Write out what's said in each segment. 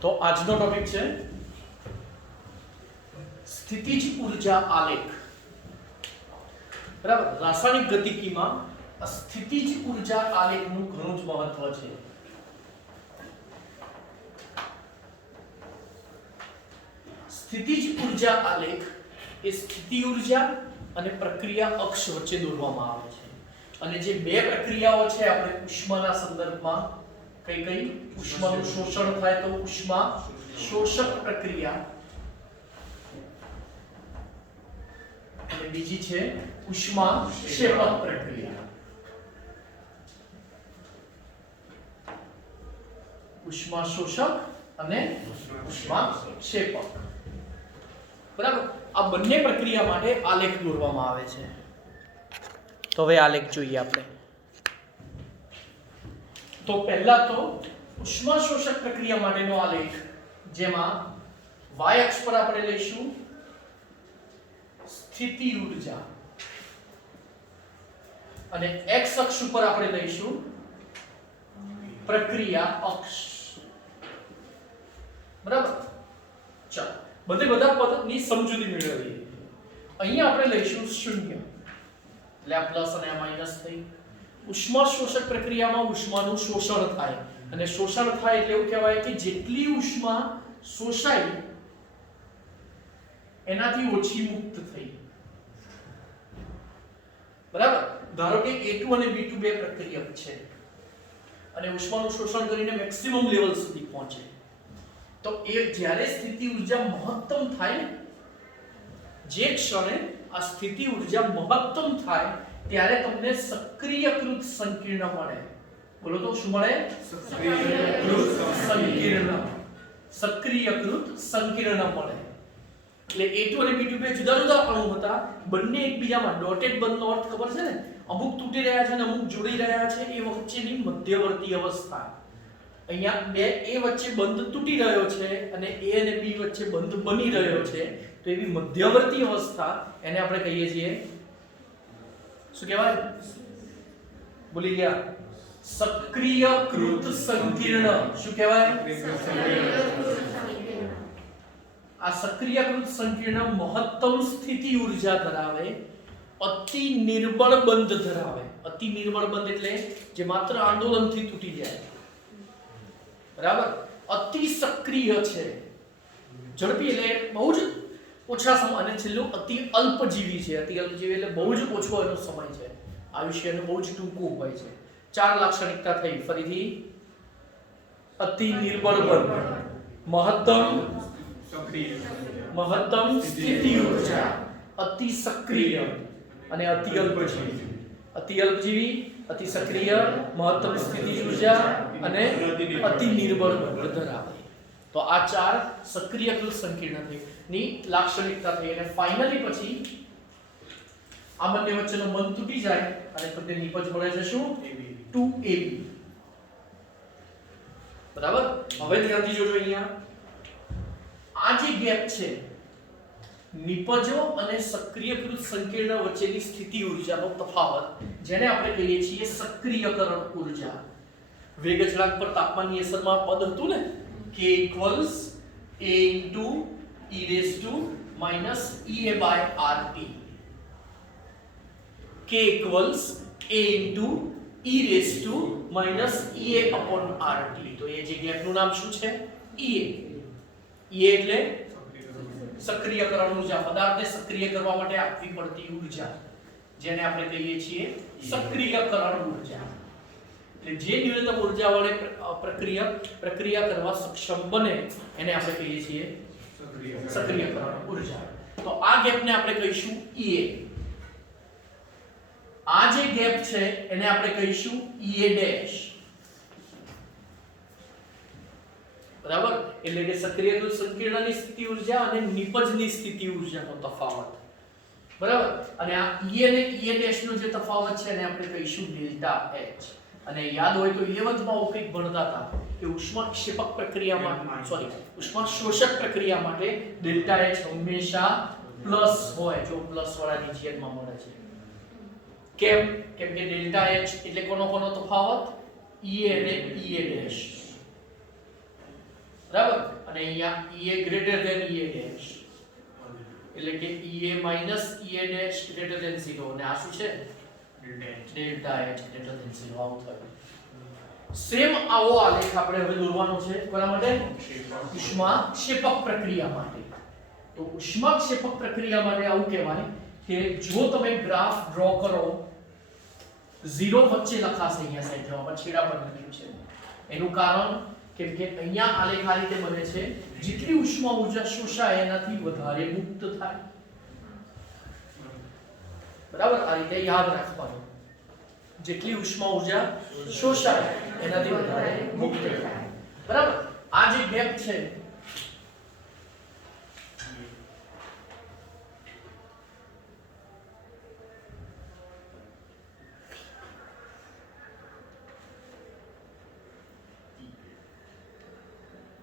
તો આજનો ટોપિક છે સ્થિતિજ ઊર્જા આલેખ. બરાબર. રાસાયણિક ગતિકીમાં સ્થિતિજ ઊર્જા આલેખનું ઘણું જ મહત્વ છે. સ્થિતિજ ઊર્જા આલેખ એ સ્થિતિ ઊર્જા અને પ્રક્રિયા અક્ષ વચ્ચે દોરવામાં આવે છે. અને જે બે પ્રક્રિયાઓ છે આપણે ઉષ્માના સંદર્ભમાં કઈ ઉષ્માનું શોષણ થાય તો ઉષ્મા શોષક પ્રક્રિયા અને બીજી છે ઉષ્મા ક્ષેપક પ્રક્રિયા. ઉષ્મા શોષક અને ઉષ્મા ક્ષેપક. બરાબર. આ બંને પ્રક્રિયા માટે આલેખ દોરવામાં આવે છે. તો હવે આલેખ જોઈએ આપણે. તો પહેલા તો ઉષ્મા શોષક પ્રક્રિયા માટેનો આલેખ, જેમાં y અક્ષ પર આપણે લઈશું સ્થિતિ ઊર્જા અને x અક્ષ ઉપર આપણે લઈશું પ્રક્રિયા અક્ષ. બરાબર. ચાલો બધા પદની સમજૂતી મેળવીએ. અહીંયા આપણે લઈશું 0 એટલે આ પ્લસ અને આ માઈનસ થઈ. ઉષ્મા શોષક પ્રક્રિયામાં ઉષ્માનું શોષણ થાય અને શોષણ થાય એટલે એવું કહેવાય કે જેટલી ઉષ્મા શોષાય એનાથી ઓછી મુક્ત થઈ. બરાબર. ધારો કે A2 અને B2 બે પ્રક્રિયક છે અને ઉષ્માનું શોષણ કરીને મેક્સિમમ લેવલ સુધી પહોંચે તો એ જ્યારે સ્થિતિ ઊર્જા મહત્તમ થાય, જે ક્ષણે આ સ્થિતિ ઊર્જા મહત્તમ થાય ત્યારે તમને સક્રિયકૃત સંકીર્ણ મળે. બોલો તો શું મળે? સક્રિયકૃત સંકીર્ણ. સક્રિયકૃત સંકીર્ણ મળે. એટલે A2 અને B2 બે જુદા જુદા અણુ હતા, બંને એકબીજામાં ડોટેડ બંધનો અર્થ ખબર છે ને, અમુક તૂટી રહ્યા છે અને અમુક જોડી રહ્યા છે, એ વચ્ચેની મધ્યવર્તી અવસ્થા. અહીંયા બે એ વચ્ચે બંધ તૂટી રહ્યો છે અને A અને B વચ્ચે બંધ બની રહ્યો છે, તો એવી મધ્યવર્તી અવસ્થા એને આપણે કહીએ છીએ શું કહેવાય? ભૂલી ગયા. સક્રિયકૃત સંકીર્ણ. શું કહેવાય? આ સક્રિયકૃત સંકીર્ણ મહત્તમ સ્થિતિ ઊર્જા ધરાવે, અતિ નિર્બળ બંધ ધરાવે. અતિ નિર્બળ બંધ એટલે જે માત્ર આંદોલનથી તૂટી જાય. બરાબર. અતિ સક્રિય છે, ઝડપી એટલે બહુ જ ઓછા સમય, અને છેલ્લું અતિ અલ્પજીવી છે. અતિ અલ્પજીવી એટલે બહુ જ ઓછો એનો સમય છે, આયુષ્યનો બહુ જ ટૂંકું હોય છે. 4 લાક્ષણિકતા થઈ. ફરીથી અતિ નિર્બળ બંધ, મહત્તમ સ્થિતિ ઊર્જા, અતિ સક્રિય અને અતિ અલ્પજીવી. અતિ અલ્પજીવી, અતિ સક્રિય, મહત્તમ સ્થિતિ ઊર્જા અને અતિ નિર્બળ બંધ ધરાવે. તો આ 4 સક્રિયકૃત સંકીર્ણ થઈ ની લાક્ષણિકતા થઈ. અને ફાઇનલી પછી આ બંને વચ્ચેનો બંધ તૂટી જાય અને તમને નિપજ મળે છે શું? 2AB. બરાબર. હવે ધ્યાનથી જોજો. અહીંયા આ જે ગેપ છે નિપજો અને સક્રિયકૃત સંકીર્ણ વચ્ચેની સ્થિતિ ઊર્જાનો તફાવત, જેને આપણે કહીએ છીએ સક્રિયકરણ ઊર્જા. વેગ અચળાંક પર તાપમાનની અસરમાં પદ હતું ને, K equals A into e raised to minus EA by RT. K equals A into e raised to minus EA upon RT. તો એ જે ગેપનું નામ શું છે? EA. EA એટલે સક્રિયકરણ ઊર્જા, પદાર્થને સક્રિય કરવા માટે આપવી પડતી ઊર્જા, જેને આપણે કહીએ છીએ સક્રિયકરણ ઊર્જા. એટલે જે ન્યૂનતમ ઊર્જા વડે પ્રક્રિયા કરવા સક્ષમ બને એને આપણે કહીએ છીએ સક્રિયકરણ ઊર્જા. તો આ ગેપને આપણે કહીશું EA. આ જે ગેપ છે એને આપણે કહીશું EA ડેશ. બરાબર. એટલે કે સક્રિયકૃત સંકીર્ણની સ્થિતિ ઊર્જા અને નિપજની સ્થિતિ ઊર્જાનો તફાવત. બરાબર. અને આ EA અને EA ડેશ નો જે તફાવત છે એને આપણે કહીશું ડેલ્ટા H. અને યાદ હોય તો 11th માં કંઈક ભણતા હતા કે ઉષ્મા ક્ષેપક પ્રક્રિયામાં ઉષ્મા શોષક પ્રક્રિયા માટે ડેલ્ટા H હંમેશા પ્લસ હોય, જો પ્લસ વાળા રિજિયનમાં મળે છે. કેમ? કેમ કે ડેલ્ટા H એટલે કોનો તફાવત? EA અને EA ડેશ. બરાબર, અને અહીંયા EA greater than EA dash, એટલે કે EA minus EA dash greater than 0, અને આ શું છે ડેલ્ટા H ગ્રેટર ધેન 0. આવું થયું. સેમ આવો આલેખ આપણે હવે દોરવાનો છે કોના માટે? ઉષ્માક્ષેપક પ્રક્રિયા માટે. તો ઉષ્માક્ષેપક પ્રક્રિયા માટે આવું કહેવાય કે જો તમે ગ્રાફ ડ્રો કરો, 0 વચ્ચે લખાશે અહીંયા સાઈડ જવામાં છેડા પર લખ્યું છે. એનું કારણ કેમ કે અહીંયા આલેખ આ રીતે બને છે, જેટલી ઉષ્મા ઊર્જા શોષાય એનાથી વધારે મુક્ત થાય. બરાબર, આ રીતે યાદ રાખવાનું. જેટલી ઉષ્મા ઊર્જા શોષાય એનાથી વધારે મુક્ત થાય. બરાબર, આ જે ગેપ છે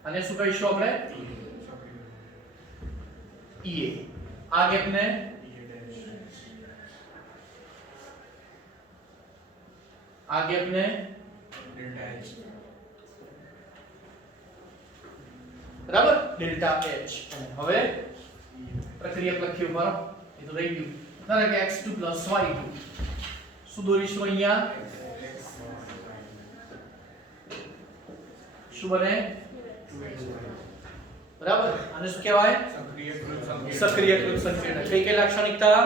અને શું કહીશું આપણે? EA. આ ગેપ ને ડેલ્ટા H. બરાબર, ડેલ્ટા H. અને હવે પ્રક્રિયા લખ્યું પર એ તો રહી ગયું. ધારો કે x2 y2 શું દોરીશું અહીંયા? શું બને? બરાબર, આને શું કહેવાય? સક્રિયકૃત સંકીર્ણ. કઈ કઈ લાક્ષણિકતા?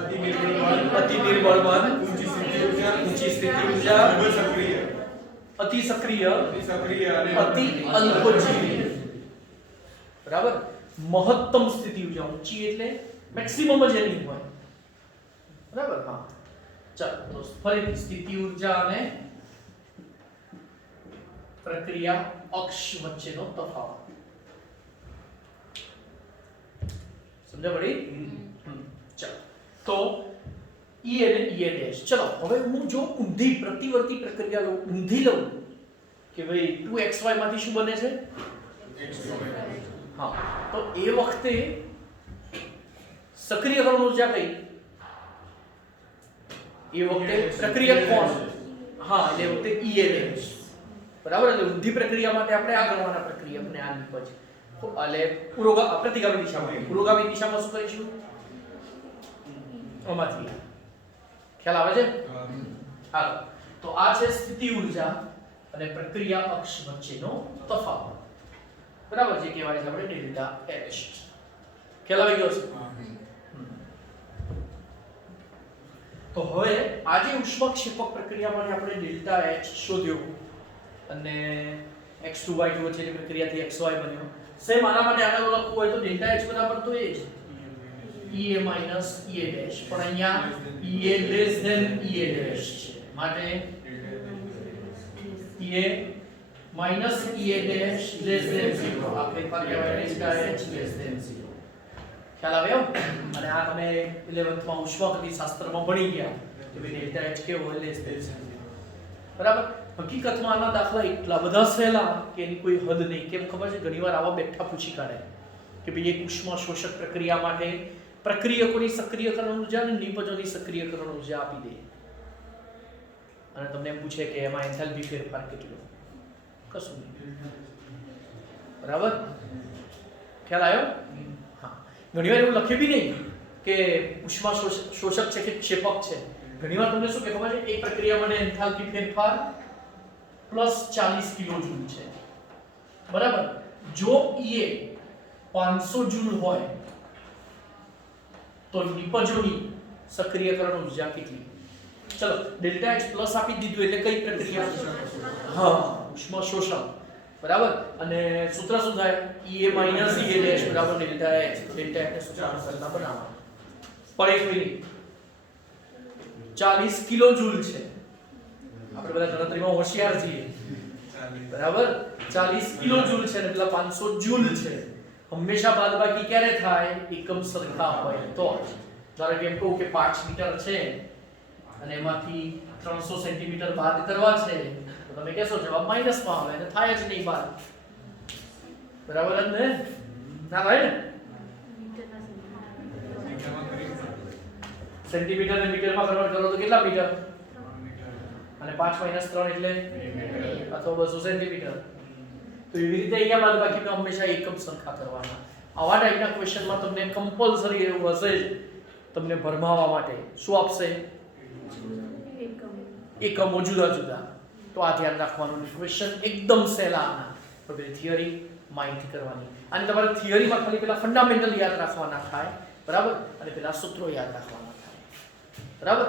અતિ નિર્બળ બળ, ઊંચી સ્થિતિ ઊર્જા, અતિ સક્રિય, અતિ અલ્પજીવી. બરાબર, મહત્તમ સ્થિતિ ઊર્જા. ઊંચી એટલે મેક્સિમમ જ એની હોય. બરાબર, હા. ચાલો તો ફરીથી સ્થિતિ ઊર્જા અને પ્રક્રિયા અક્ષ વચ્ચેનો તફાવત સમજ પડી? ચાલો તો E અને E ડેશ. ચલો હવે હું જો ઊંધી પ્રતિવર્તી પ્રક્રિયા લઉં, ઊંધી લઉં કે ભાઈ 2xy માંથી શું બને છે? હા, તો એ વખતે સક્રિયકરણ ઊર્જા કઈ? એ વખતે પ્રક્રિયક કોણ? હા, એટલે એ વખતે E ડેશ. બરાબર, એટલે ઊંધી પ્રક્રિયા માટે આપણે આ કરવાના પ્રક્રિયકને આ નીપજ એટલે પ્રતિગામી દિશામાં. પુરોગામી દિશામાં શું કરીશું? આમાંથી. ખ્યાલ આવે છે? હાલો, તો આ છે સ્થિતિ ઊર્જા અને પ્રક્રિયા અક્ષ વચ્ચેનો તફાવત. બરાબર, જે કહેવાય છે આપણે ડેલ્ટા H. ખ્યાલ આવી ગયો છે? તો હવે આ જે ઉષ્માક્ષેપક પ્રક્રિયા માટે આપણે ડેલ્ટા H શોધ્યો અને x2 y2 વચ્ચેની પ્રક્રિયાથી xy બન્યો. સેમ આના માટે આગળ લખવું હોય તો ડેલ્ટા H બરાબર તો એ જ EA માઈનસ EA ડેશ, પણ અહીંયા EA less than EA dash છે માટે EA minus EA dash less than 0. આ ફેરફાર કહેવાય ડેલ્ટા H લેસ ધેન 0. ખ્યાલ આવ્યો? અને આ તમે 11th માં ઉષ્માગતિશાસ્ત્રમાં ભણી ગયા કે ભાઈ ડેલ્ટા H કેવો હોય? Less than 0. બરાબર, હકીકતમાં આના દાખલા એટલા બધા સહેલા કે એની કોઈ હદ નહીં. કેમ ખબર છે? ઘણીવાર આવા બેઠા પૂછી કાઢે કે ભાઈ એક ઉષ્મા શોષક પ્રક્રિયા માટે પ્રક્રિયકોની સક્રિયકરણ ઊર્જા અને નિપજોની સક્રિયકરણ ઊર્જા આપી દે અને તમને એમ પૂછે કે એમાં એન્થાલ્પી ફેરફાર કેટલો? કશું નહીં. બરાબર, ખ્યાલ આવ્યો? હા, ઘણીવાર એવું લખે બી નહીં કે ઉષ્મા શોષક છે કે ક્ષેપક છે. ઘણીવાર તમને શું કે ખબર છે? એક પ્રક્રિયા માટે એન્થાલ્પી ફેરફાર પ્લસ 40 કિલોજૂલ છે. બરાબર, જો EA 500 જૂલ હોય તો નિપજોની સક્રિયકરણ ઊર્જા કેટલી? ચલો ડેલ્ટા H પ્લસ આપી દીધું એટલે કઈ પ્રક્રિયા? હા, ઉષ્મા શોષણ. બરાબર, અને સૂત્ર શું થાય? EA માઈનસ EA ડેશ બરાબર ડેલ્ટા H. ડેલ્ટા H ને સૂત્રના સરખા બનાવવા પડે કોઈ 40 કિલોજૂલ છે. આપણે બધા ગણતરીમાં હોશિયાર છીએ. બરાબર, 40 કિલોજૂલ છે અને પેલા 500 જૂલ છે. હંમેશા બાદબાકી ક્યારે થાય? એકમ સરખા હોય તો જ. ધારો કે એમ કહું કે 5 મીટર છે અને એમાંથી 300 સેન્ટીમીટર બાદ કરવા છે તો તમે કહેશો જવાબ માઈનસમાં આવે અને થાય જ નહીં બાદ. બરાબર જ ને? ના થાય ને? સેન્ટીમીટર ને મીટરમાં કન્વર્ટ કરો તો કેટલા મીટર? અને 5 - 3 એટલે અથવા 200 સેન્ટીમીટર. તો એવી રીતે અહીંયા બાદબાકીને હંમેશા એકમ સરખા કરવાના. આવા ટાઈપના ક્વેશ્ચનમાં તમને કમ્પલસરી એવું હશે જ તમને ભરમાવા માટે શું આપશે? એકમો જુદા જુદા. તો આ ધ્યાન રાખવાનું. ક્વેશ્ચન એકદમ સહેલા આના. તો પેલી થિયરી માહિતી કરવાની. અને તમારે થિયરીમાં ખાલી પેલા ફંડામેન્ટલ યાદ રાખવાના થાય, બરાબર, અને પેલા સૂત્રો યાદ રાખવાના થાય, બરાબર.